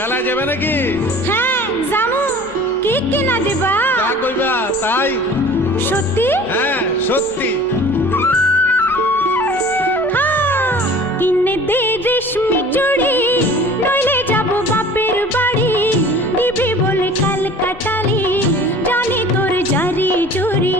মেলায় যাবে নাকি? হ্যাঁ জামু। কি কিনা দিবা? তা কইবা তাই? সত্যি? হ্যাঁ সত্যি। হ্যাঁ, কিনে দে রেশমি চুড়ি, নইলে যাব বাপের বাড়ি। দিবি বলে কাল কাটালি, জানি তোর জারি জুরি।